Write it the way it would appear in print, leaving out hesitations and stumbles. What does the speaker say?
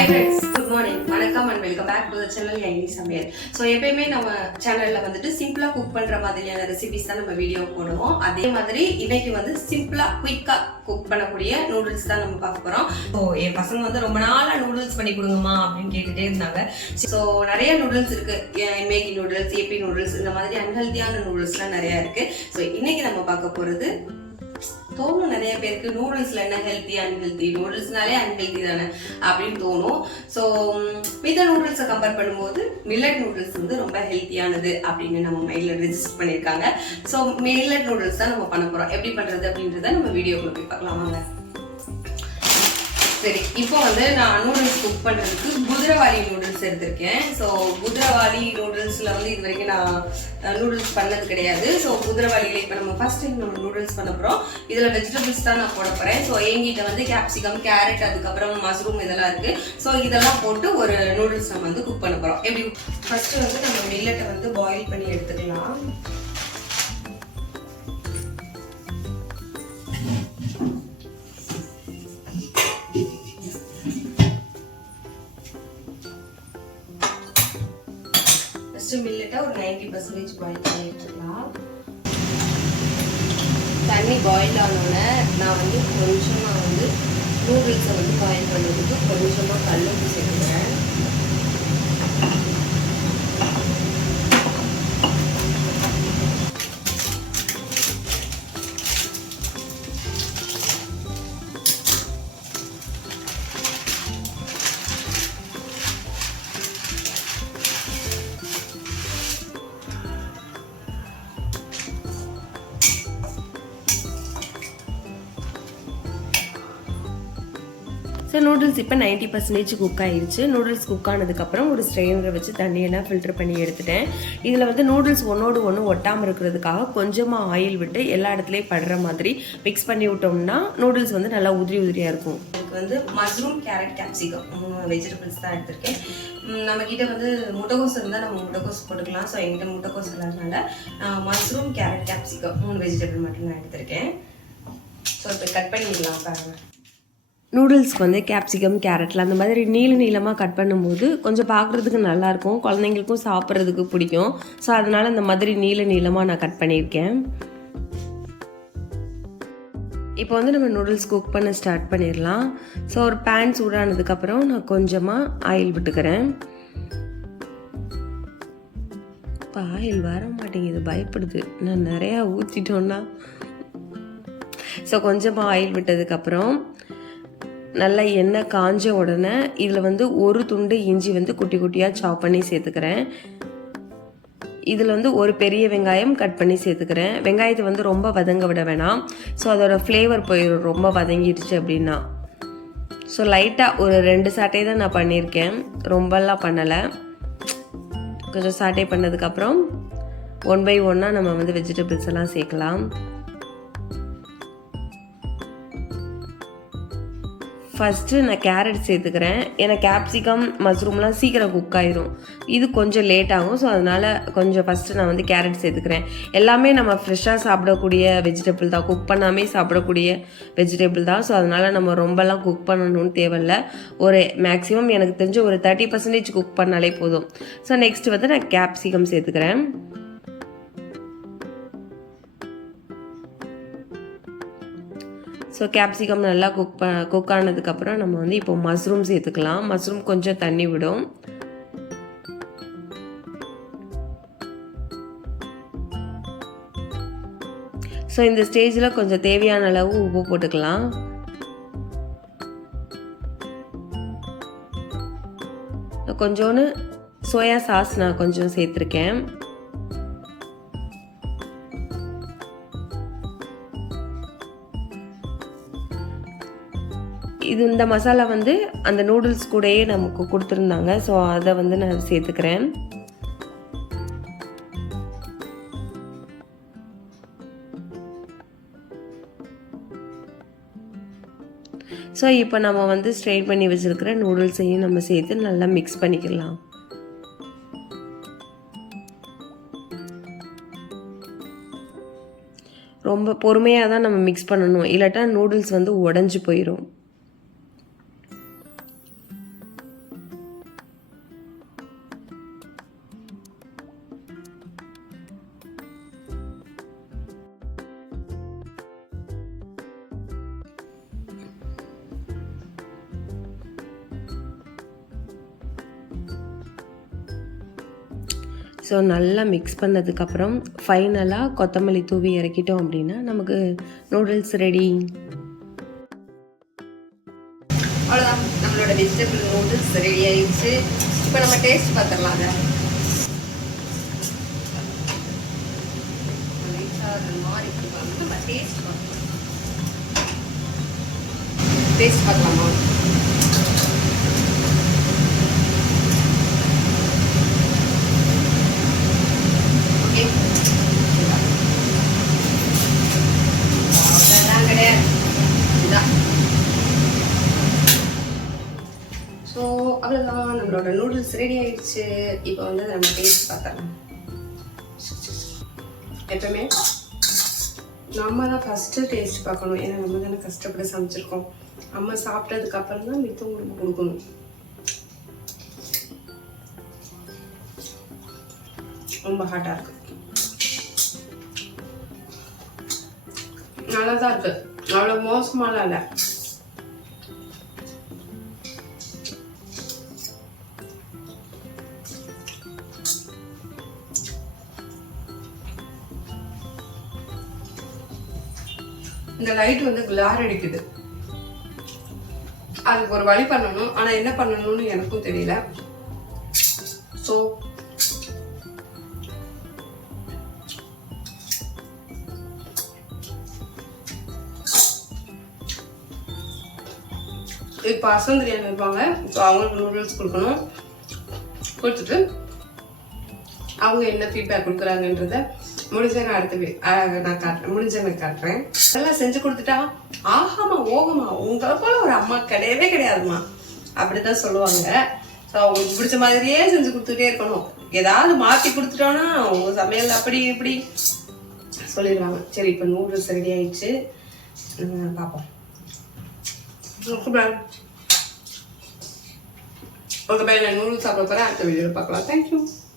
Hi friends, good morning. வணக்கம் and welcome back to the channel யங்கி சமையல். So எப்பயுமே நம்ம சேனல்ல வந்துட்டு சிம்பிளா குக் பண்ற மாதிரியான ரெசிபிஸ் தான் நம்ம வீடியோ போடுவோம். அதே மாதிரி இன்னைக்கு வந்து சிம்பிளா குயிக்கா குக் பண்ணக்கூடிய நூடுல்ஸ் தான் நம்ம பார்க்க போறோம். ஸோ என் பசங்க வந்து ரொம்ப நாளா நூடுல்ஸ் பண்ணி கொடுங்கம்மா அப்படின்னு கேட்டுட்டே இருந்தாங்க. ஸோ நிறைய நூடுல்ஸ் இருக்கு, மேகி நூடுல்ஸ், ஏபி நூடுல்ஸ், இந்த மாதிரி அன்ஹெல்தியான நூடுல்ஸ்லாம் நிறைய இருக்கு. ஸோ இன்னைக்கு நம்ம பார்க்க போறது தோணும் நிறைய பேருக்கு நூடுல்ஸ்ல என்ன ஹெல்த்தி அன்ஹெல்தி, நூடுல்ஸ்னாலே அன்ஹெல்தி தானே அப்படின்னு தோணும். ஸோ மித்த நூடுல்ஸை கம்பேர் பண்ணும்போது மில்லட் நூடுல்ஸ் வந்து ரொம்ப ஹெல்த்தியானது அப்படின்னு நம்ம மைண்ட்ல ரெஜிஸ்டர் பண்ணியிருக்காங்க. ஸோ மில்லட் நூடுல்ஸ் தான் நம்ம பண்ண போறோம். எப்படி பண்றது அப்படின்றத நம்ம வீடியோக்குள்ள போய் பார்க்கலாம் வாங்க. சரி, இப்போ வந்து நான் நூடுல்ஸ் குக் பண்ணுறதுக்கு குதிரவாளி நூடுல்ஸ் எடுத்திருக்கேன். ஸோ குதிரவாளி நூடுல்ஸில் வந்து இது வரைக்கும் நான் நூடுல்ஸ் பண்ணது கிடையாது. ஸோ குதிரவாளியில் இப்போ நம்ம ஃபர்ஸ்ட் டைம் நம்ம நூடுல்ஸ் பண்ண போகிறோம். இதில் வெஜிடபிள்ஸ் தான் நான் போட போகிறேன். ஸோ எங்கிட்ட வந்து கேப்சிகம், கேரட், அதுக்கப்புறம் மஷ்ரூம் இதெல்லாம் இருக்குது. ஸோ இதெல்லாம் போட்டு ஒரு நூடுல்ஸ் நம்ம வந்து குக் பண்ண போகிறோம். எப்படி ஃபர்ஸ்ட்டு வந்து நம்ம மில்லட்டை வந்து பாயில் பண்ணி எடுத்துக்கலாம். மில்லட்டை ஒரு 90% பாயில் பண்ணி எடுத்துக்கலாம். தண்ணி பாயில் ஆனோடனே நான் வந்து கொஞ்சமாக வந்து நூடுல்ஸை வந்து பாயில் பண்ணுறதுக்கு கொஞ்சமாக கல்லுப்பு சேர்த்துக்கிறேன். ஸோ நூடுல்ஸ் இப்போ 90% குக் ஆகிடுச்சு. நூடுல்ஸ் குக் ஆனதுக்கப்புறம் ஒரு ஸ்ட்ரெயினரை வச்சு தண்ணியெல்லாம் ஃபில்டர் பண்ணி எடுத்துட்டேன். இதில் வந்து நூடுல்ஸ் ஒன்றோடு ஒன்று ஒட்டாமல் இருக்கிறதுக்காக கொஞ்சமாக ஆயில் விட்டு எல்லா இடத்துலையும் படுற மாதிரி மிக்ஸ் பண்ணி விட்டோம்னா நூடுல்ஸ் வந்து நல்லா உதிரியாக இருக்கும். இதுக்கு வந்து மஷ்ரூம், கேரட், கேப்சிகம் வெஜிடபிள்ஸ் தான் எடுத்திருக்கேன். நம்மக்கிட்ட வந்து முட்டைகோஸ் இருந்தால் நம்ம முட்டைகோஸ் போட்டுக்கலாம். ஸோ எங்கிட்ட முட்டைகோஸ் இல்லாதனால மஷ்ரூம், கேரட், கேப்சிகம் 3 வெஜிடபிள் மட்டும் நான் எடுத்திருக்கேன். ஸோ இப்போ கட் பண்ணிடலாம் பாருங்கள். நூடுல்ஸ்க்கு வந்து கேப்சிகம், கேரட்டில் அந்த மாதிரி நீளமாக கட் பண்ணும்போது கொஞ்சம் பார்க்குறதுக்கு நல்லாயிருக்கும், குழந்தைங்களுக்கும் சாப்பிட்றதுக்கு பிடிக்கும். ஸோ அதனால் இந்த மாதிரி நீளமாக நான் கட் பண்ணியிருக்கேன். இப்போ வந்து நம்ம நூடுல்ஸ் குக் பண்ண ஸ்டார்ட் பண்ணிடலாம். ஸோ ஒரு பேன் சூடானதுக்கப்புறம் நான் கொஞ்சமாக ஆயில் விட்டுக்கிறேன். இப்போ ஆயில் வர மாட்டேங்குது, பயப்படுது. நான் நிறையா ஊற்றிட்டோன்னா. ஸோ கொஞ்சமாக ஆயில் விட்டதுக்கப்புறம் நல்லா எண்ணெய் காஞ்ச உடனே இதில் வந்து ஒரு துண்டு இஞ்சி வந்து குட்டி குட்டியாக சாப் பண்ணி சேர்த்துக்கிறேன். இதில் வந்து ஒரு பெரிய வெங்காயம் கட் பண்ணி சேர்த்துக்கிறேன். வெங்காயத்தை வந்து ரொம்ப வதங்க விட வேணாம். ஸோ அதோட ஃப்ளேவர் போயிடும் ரொம்ப வதங்கிடுச்சு அப்படின்னா. ஸோ லைட்டாக ஒரு 2 சாட்டை தான் நான் பண்ணியிருக்கேன், ரொம்பலாம் பண்ணலை. கொஞ்சம் சாட்டை பண்ணதுக்கப்புறம் 1 by 1 நம்ம வந்து வெஜிடபிள்ஸ் எல்லாம் சேர்க்கலாம். ஃபஸ்ட்டு நான் கேரட் சேர்த்துக்கிறேன். ஏன்னா கேப்சிகம், மஷ்ரூம்லாம் சீக்கிரம் குக் ஆயிரும், இது கொஞ்சம் லேட் ஆகும். ஸோ அதனால் கொஞ்சம் ஃபஸ்ட்டு நான் வந்து கேரட் சேர்த்துக்கிறேன். எல்லாமே நம்ம ஃப்ரெஷ்ஷாக சாப்பிடக்கூடிய வெஜிடபிள் தான், குக் பண்ணாமே சாப்பிடக்கூடிய வெஜிடபிள் தான். ஸோ அதனால் நம்ம ரொம்பலாம் குக் பண்ணணும்னு தேவையில்லை. ஒரு மேக்ஸிமம் எனக்கு தெரிஞ்ச ஒரு 30% குக் பண்ணாலே போதும். ஸோ நெக்ஸ்ட் வந்து நான் கேப்சிகம் சேர்த்துக்கிறேன். ஸோ கேப்சிகம் நல்லா குக் ஆனதுக்கப்புறம் நம்ம வந்து இப்போ மஷ்ரூம் சேர்த்துக்கலாம். மஷ்ரூம் கொஞ்சம் தண்ணி விடும். ஸோ இந்த ஸ்டேஜில் கொஞ்சம் தேவையான அளவு உப்பு போட்டுக்கலாம். கொஞ்சோன்னு சோயா சாஸ் நான் கொஞ்சம் சேர்த்துருக்கேன். இந்த மசாலா வந்து அந்த நூடுல்ஸ் கூடயே நமக்கு கொடுத்துருந்தாங்க. ஸோ அதை வந்து நான் சேர்த்துக்கிறேன். ஸோ இப்போ நம்ம வந்து ஸ்ட்ரெயின் பண்ணி வச்சுருக்கிற நூடுல்ஸையும் நம்ம சேர்த்து நல்லா மிக்ஸ் பண்ணிக்கலாம். ரொம்ப பொறுமையாக தான் நம்ம மிக்ஸ் பண்ணணும், இல்லாட்டா நூடுல்ஸ் வந்து உடஞ்சி போயிடும். ஸோ நல்லா மிக்ஸ் பண்ணதுக்கப்புறம் ஃபைனலாக கொத்தமல்லி தூவி இறக்கிட்டோம் அப்படின்னா நமக்கு நூடுல்ஸ் ரெடி. அவ்வளோதான், நம்மளோட வெஜிடபிள் நூடுல்ஸ் ரெடி ஆயிடுச்சு. இப்போ நம்ம டேஸ்ட் பார்த்துடலாம். அதை நம்ம டேஸ்ட் பார்க்கலாமா? ஓகே, அவ்வளோதான் கிடையாது. இதுதான். ஸோ அவ்வளோதான், நம்மளோட நூடுல்ஸ் ரெடி ஆயிடுச்சு. இப்போ வந்து நம்ம டேஸ்ட் பார்த்தலாம். எப்பவுமே நம்ம தான் ஃபஸ்ட்டு டேஸ்ட் பார்க்கணும். ஏன்னா நம்ம தானே கஷ்டப்பட்டு சமைச்சிருக்கோம். அம்மா சாப்பிட்டதுக்கு அப்புறம் தான் மித்தவங்களுக்கு கொடுக்கணும். ரொம்ப ஹாட்டாக இருக்கு, நல்லா தான் இருக்கு, அவ்வளோ மோசமாலாம் இல்லை. இந்த லைட் வந்து கிளார் அடிக்குது. அதுக்கு ஒரு வழி பண்ணணும், ஆனா என்ன பண்ணணும்னு எனக்கும் தெரியல. ஸோ இப்போ அசந்திரியான் இருப்பாங்க, ஸோ அவங்களுக்கு நூடுல்ஸ் கொடுக்கணும். கொடுத்துட்டு அவங்க என்ன ஃபீட்பேக் கொடுக்குறாங்கன்றத முடிஞ்ச நான் நான் காட்டுறேன், முடிஞ்சவங்க காட்டுறேன். அதெல்லாம் செஞ்சு கொடுத்துட்டா ஆகாமா ஓகமா உங்களை போல ஒரு அம்மா கிடையவே கிடையாதுமா அப்படிதான் சொல்லுவாங்க. ஸோ அவங்களுக்கு பிடிச்ச மாதிரியே செஞ்சு கொடுத்துட்டே இருக்கணும். ஏதாவது மாற்றி கொடுத்துட்டோன்னா உங்க சமையல் அப்படி இப்படி சொல்லிடுவாங்க. சரி, இப்போ நூடுல்ஸ் ரெடி ஆயிடுச்சு, பார்ப்போம். ஓகே பாய், நான் நூடுல்ஸ் சாப்பிட போகிறேன். அடுத்த வீடியோவில் பார்க்கலாம். தேங்க்யூ.